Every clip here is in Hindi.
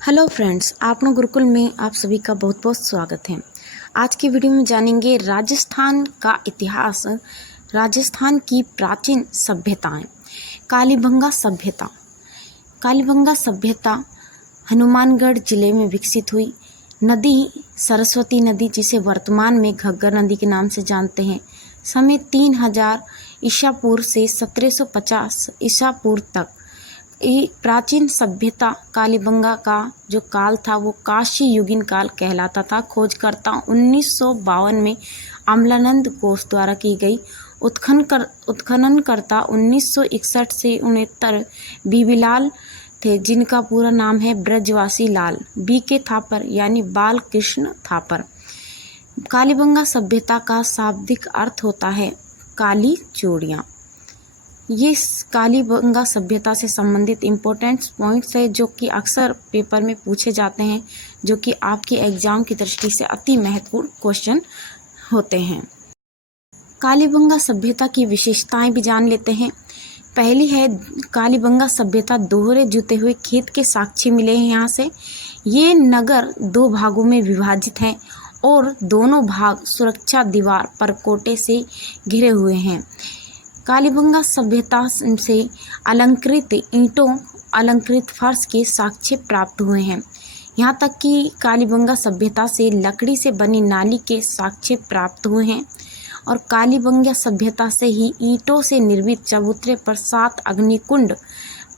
हेलो फ्रेंड्स, आपनो गुरुकुल में आप सभी का बहुत बहुत स्वागत है। आज की वीडियो में जानेंगे राजस्थान का इतिहास, राजस्थान की प्राचीन सभ्यताएं। कालीबंगा सभ्यता। कालीबंगा सभ्यता हनुमानगढ़ जिले में विकसित हुई। नदी सरस्वती नदी, जिसे वर्तमान में घग्गर नदी के नाम से जानते हैं, समय 3000 ईसा पूर्व से 1750 ईसा पूर्व तक। ये प्राचीन सभ्यता कालीबंगा का जो काल था वो काशी युगीन काल कहलाता था। खोजकर्ता 1952 में अमलानंद घोष द्वारा की गई। उत्खननकर्ता 1961 से 69 बीबीलाल थे, जिनका पूरा नाम है ब्रजवासी लाल BK थापर यानी बाल कृष्ण थापर। कालीबंगा सभ्यता का शाब्दिक अर्थ होता है काली चूड़ियाँ। ये कालीबंगा सभ्यता से संबंधित इम्पोर्टेंट पॉइंट्स है जो कि अक्सर पेपर में पूछे जाते हैं, जो कि आपके एग्जाम की दृष्टि से अति महत्वपूर्ण क्वेश्चन होते हैं। कालीबंगा सभ्यता की विशेषताएं भी जान लेते हैं। पहली है, कालीबंगा सभ्यता दोहरे जुते हुए खेत के साक्ष्य मिले हैं यहाँ से। ये नगर 2 भागों में विभाजित है और दोनों भाग सुरक्षा दीवार परकोटे से घिरे हुए हैं। कालीबंगा सभ्यता से अलंकृत ईंटों, अलंकृत फर्श के साक्ष्य प्राप्त हुए हैं। यहाँ तक कि कालीबंगा सभ्यता से लकड़ी से बनी नाली के साक्ष्य प्राप्त हुए हैं और कालीबंगा सभ्यता से ही ईंटों से निर्मित चबूतरे पर 7 अग्निकुंड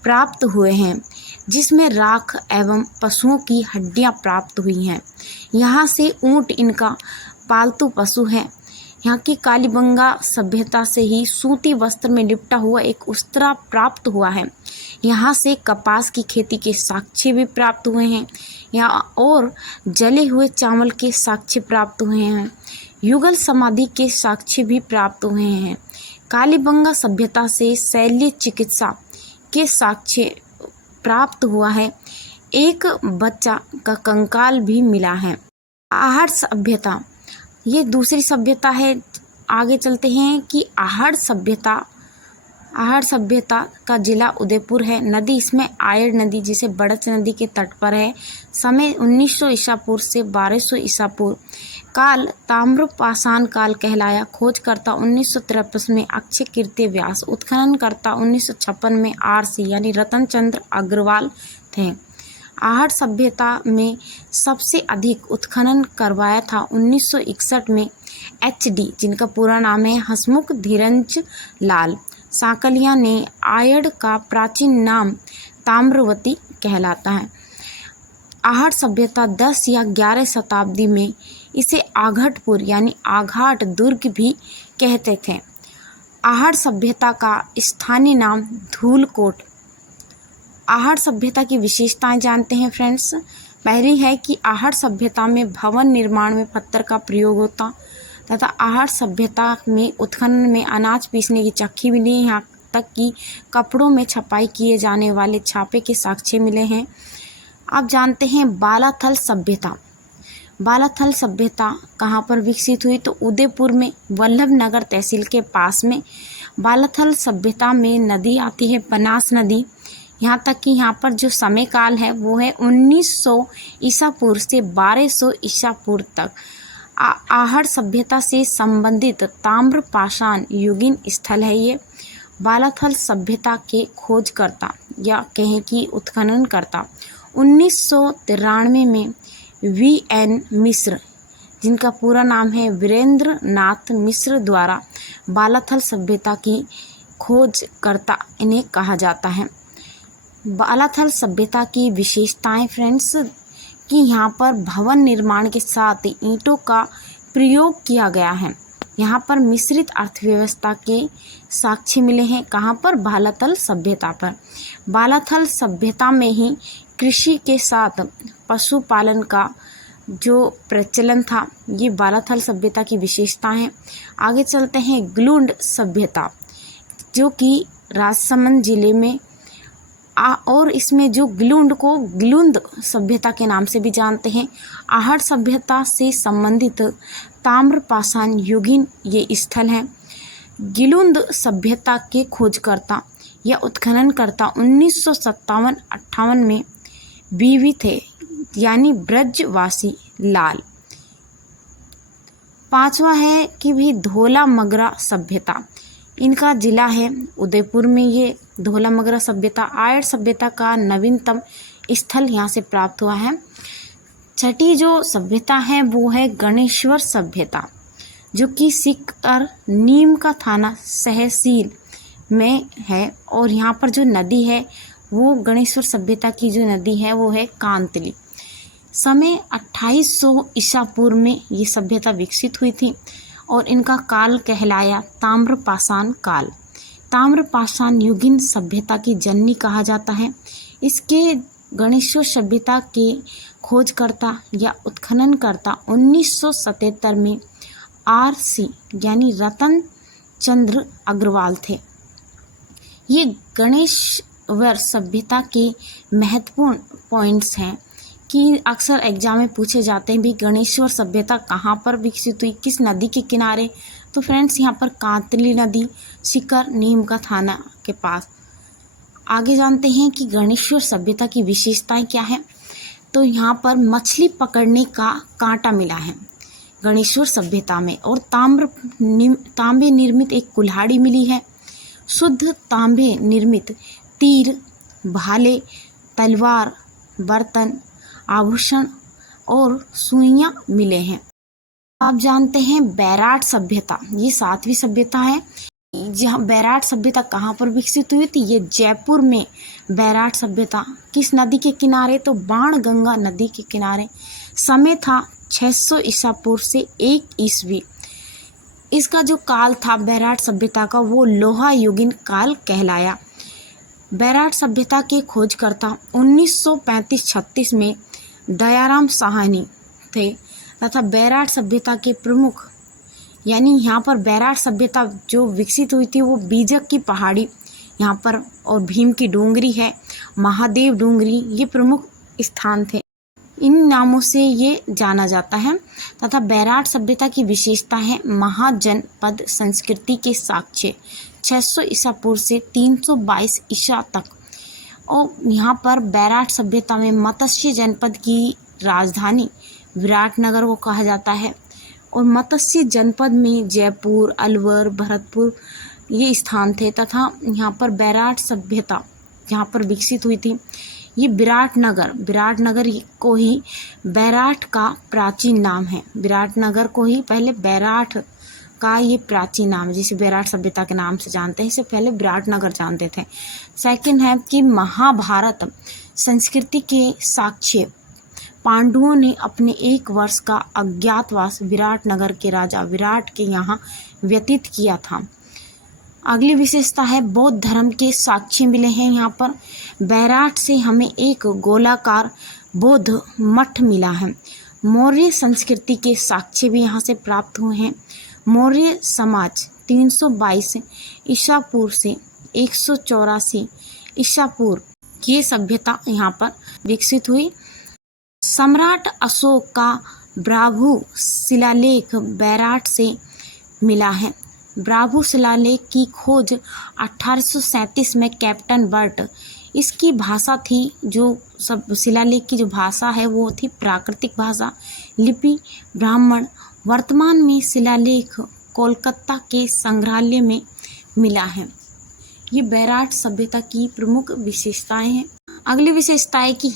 प्राप्त हुए हैं, जिसमें राख एवं पशुओं की हड्डियाँ प्राप्त हुई हैं। यहाँ से ऊँट इनका पालतू पशु है। यहाँ की कालीबंगा सभ्यता से ही सूती वस्त्र में लिपटा हुआ एक उस्तरा प्राप्त हुआ है। यहाँ से कपास की खेती के साक्ष्य भी प्राप्त हुए हैं। यहाँ और जले हुए चावल के साक्ष्य प्राप्त हुए हैं। युगल समाधि के साक्ष्य भी प्राप्त हुए हैं। कालीबंगा सभ्यता से शल्य चिकित्सा के साक्ष्य प्राप्त हुआ है। एक बच्चा का कंकाल भी मिला है। आहड़ सभ्यता, ये दूसरी सभ्यता है। आगे चलते हैं कि आहड़ सभ्यता का जिला उदयपुर है। नदी इसमें आयड़ नदी, जिसे बड़च नदी के तट पर है। समय 1900 ईसा पूर्व से 1200 ईसा पूर्व। काल ताम्रपाषाण काल कहलाया। खोजकर्ता 1953 में अक्षय कीर्ति व्यास। उत्खननकर्ता 1956 में RC यानी रतन चंद्र अग्रवाल थे। आहड़ सभ्यता में सबसे अधिक उत्खनन करवाया था 1961 में HD, जिनका पूरा नाम है हसमुख धीरज लाल साकलिया ने। आयड़ का प्राचीन नाम ताम्रवती कहलाता है। आहड़ सभ्यता 10 या 11 शताब्दी में इसे आघटपुर यानी आघाट दुर्ग भी कहते थे। आहड़ सभ्यता का स्थानीय नाम धूलकोट। आहड़ सभ्यता की विशेषताएं जानते हैं फ्रेंड्स। पहली है कि आहड़ सभ्यता में भवन निर्माण में पत्थर का प्रयोग होता तथा आहड़ सभ्यता में उत्खनन में अनाज पीसने की चक्की मिली। यहाँ तक कि कपड़ों में छपाई किए जाने वाले छापे के साक्ष्य मिले हैं। आप जानते हैं बालाथल सभ्यता। बालाथल सभ्यता कहाँ पर विकसित हुई? तो उदयपुर में, वल्लभ नगर तहसील के पास में। बालाथल सभ्यता में नदी आती है बनास नदी। यहाँ तक कि यहाँ पर जो समय काल है वो है 1900 ईसा पूर्व से 1200 ईसा पूर्व तक। आहड़ सभ्यता से संबंधित ताम्रपाषाण युगीन स्थल है ये। बालाथल सभ्यता के खोजकर्ता या कहें कि उत्खननकर्ता 1993 में VN मिश्र, जिनका पूरा नाम है वीरेंद्र नाथ मिश्र, द्वारा बालाथल सभ्यता की खोजकर्ता इन्हें कहा जाता है। बालाथल सभ्यता की विशेषताएं फ्रेंड्स कि यहाँ पर भवन निर्माण के साथ ईंटों का प्रयोग किया गया है। यहाँ पर मिश्रित अर्थव्यवस्था के साक्ष्य मिले हैं। कहाँ पर? बालाथल सभ्यता पर। बालाथल सभ्यता में ही कृषि के साथ पशुपालन का जो प्रचलन था, ये बालाथल सभ्यता की विशेषता है। आगे चलते हैं ग्लुंड सभ्यता, जो कि राजसमंद जिले में और इसमें जो ग्लुंड को ग्लुंद सभ्यता के नाम से भी जानते हैं। आहड़ सभ्यता से संबंधित ताम्रपाषाण युगीन ये स्थल है। गिलुंद सभ्यता के खोजकर्ता या उत्खननकर्ता 1957-58 में बीवी थे यानी ब्रजवासी लाल। पांचवा है कि भी धोला मगरा सभ्यता, इनका जिला है उदयपुर में। ये धोला मगरा सभ्यता आर्य सभ्यता का नवीनतम स्थल यहाँ से प्राप्त हुआ है। छठी जो सभ्यता है वो है गणेश्वर सभ्यता, जो कि सिकर नीम का थाना सहसील में है। और यहाँ पर जो नदी है वो गणेश्वर सभ्यता की जो नदी है वो है कांतली। समय 2800 ईसा पूर्व में ये सभ्यता विकसित हुई थी और इनका काल कहलाया ताम्रपाषाण काल। ताम्रपाषाण युगीन सभ्यता की जननी कहा जाता है। इसके गणेश्वर सभ्यता के खोजकर्ता या उत्खननकर्ता 1977 में RC यानी रतन चंद्र अग्रवाल थे। ये गणेशवर सभ्यता के महत्वपूर्ण पॉइंट्स हैं कि अक्सर एग्जाम में पूछे जाते हैं भी गणेश्वर सभ्यता कहाँ पर विकसित हुई, किस नदी के किनारे। तो फ्रेंड्स यहाँ पर कांतली नदी, सिकर नीम का थाना के पास। आगे जानते हैं कि गणेश्वर सभ्यता की विशेषताएं क्या है। तो यहाँ पर मछली पकड़ने का कांटा मिला है गणेश्वर सभ्यता में, और तांबे निर्मित एक कुल्हाड़ी मिली है। शुद्ध तांबे निर्मित तीर, भाले, तलवार, बर्तन, आभूषण और सुइयां मिले हैं। आप जानते हैं बैराट सभ्यता, ये 7वीं सभ्यता है। जहाँ बैराट सभ्यता कहाँ पर विकसित हुई थी, ये जयपुर में बैराट सभ्यता। किस नदी के किनारे, तो बाणगंगा नदी के किनारे। समय था 600 ईसा पूर्व से 1 ईस्वी। इसका जो काल था बैराट सभ्यता का वो लोहा युगीन काल कहलाया। बैराट सभ्यता के खोजकर्ता 1935-36 में दयाराम साहनी थे तथा बैराट सभ्यता के प्रमुख, यानी यहाँ पर बैराट सभ्यता जो विकसित हुई थी वो बीजक की पहाड़ी यहाँ पर और भीम की डोंगरी है, महादेव डोंगरी, ये प्रमुख स्थान थे। इन नामों से ये जाना जाता है। तथा बैराट सभ्यता की विशेषता है महाजनपद संस्कृति के साक्ष्य 600 ईसा पूर्व से 322 ईसा तक। और यहाँ पर बैराट सभ्यता में मत्स्य जनपद की राजधानी विराटनगर को कहा जाता है, और मत्स्य जनपद में जयपुर, अलवर, भरतपुर ये स्थान थे। तथा यहाँ पर बैराट सभ्यता यहाँ पर विकसित हुई थी। ये विराटनगर को ही बैराट का प्राचीन नाम है। विराटनगर को ही पहले बैराट का ये प्राचीन नाम है, जिसे बैराट सभ्यता के नाम से जानते हैं। इससे पहले विराटनगर जानते थे। सेकंड है कि महाभारत संस्कृति के साक्ष्य पांडवों ने अपने 1 वर्ष का अज्ञातवास विराटनगर के राजा विराट के यहाँ व्यतीत किया था। अगली विशेषता है बौद्ध धर्म के साक्ष्य मिले हैं। यहाँ पर बैराट से हमें एक गोलाकार बौद्ध मठ मिला है। मौर्य संस्कृति के साक्ष्य भी यहाँ से प्राप्त हुए हैं। मौर्य समाज 322 ईसा पूर्व से 184 ईसा पूर्व ये सभ्यता यहाँ पर विकसित हुई। सम्राट अशोक का ब्राभु शिलालेख बैराट से मिला है। ब्राभु शिलालेख की खोज 1837 में कैप्टन बर्ट, इसकी भाषा थी जो सब शिलालेख की जो भाषा है वो थी प्राकृतिक भाषा, लिपि ब्राह्मण। वर्तमान में शिलालेख कोलकाता के संग्रहालय में मिला है। ये बैराट सभ्यता की प्रमुख विशेषताएं हैं। अगली विशेषता है कि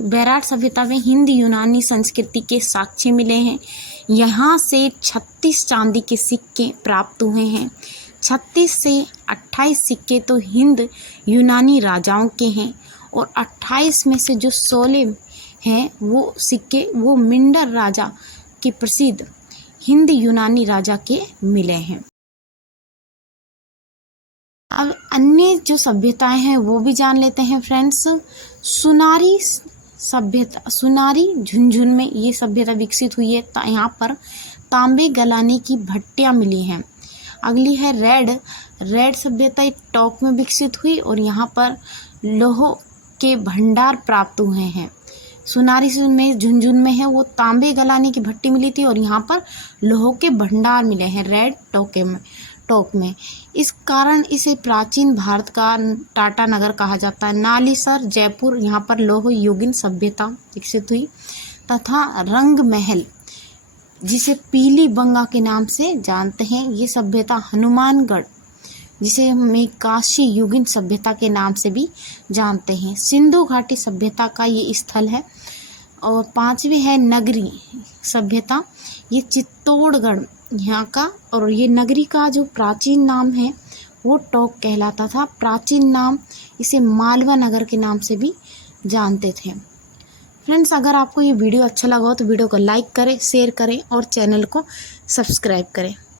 बैराट सभ्यता में हिंद यूनानी संस्कृति के साक्ष्य मिले हैं। यहाँ से 36 चांदी के सिक्के प्राप्त हुए हैं। 36 से 28 सिक्के तो हिंद यूनानी राजाओं के हैं, और 28 में से जो 16 हैं वो सिक्के वो मिंडर राजा के प्रसिद्ध हिंद यूनानी राजा के मिले हैं। अब अन्य जो सभ्यताएं हैं वो भी जान लेते हैं फ्रेंड्स। सुनारी सभ्यता, सुनारी झुंझुन में ये सभ्यता विकसित हुई है। यहाँ पर तांबे गलाने की भट्टियाँ मिली हैं। अगली है रेड सभ्यता टोंक में विकसित हुई, और यहाँ पर लोह के भंडार प्राप्त हुए हैं। सुनारी में झुंझुन में है वो तांबे गलाने की भट्टी मिली थी, और यहाँ पर लोह के भंडार मिले हैं रेड टोंक में। इस कारण इसे प्राचीन भारत का टाटा नगर कहा जाता है। नालीसर जयपुर, यहाँ पर लौह युगीन सभ्यता विकसित हुई। तथा रंग महल, जिसे पीली बंगा के नाम से जानते हैं, ये सभ्यता हनुमानगढ़, जिसे हम काशी युगीन सभ्यता के नाम से भी जानते हैं। सिंधु घाटी सभ्यता का ये स्थल है। और पांचवी है नगरी सभ्यता, ये चित्तौड़गढ़ यहाँ का, और ये नगरी का जो प्राचीन नाम है वो टोंक कहलाता था। प्राचीन नाम इसे मालवा नगर के नाम से भी जानते थे। फ्रेंड्स, अगर आपको ये वीडियो अच्छा लगा हो तो वीडियो को लाइक करें, शेयर करें और चैनल को सब्सक्राइब करें।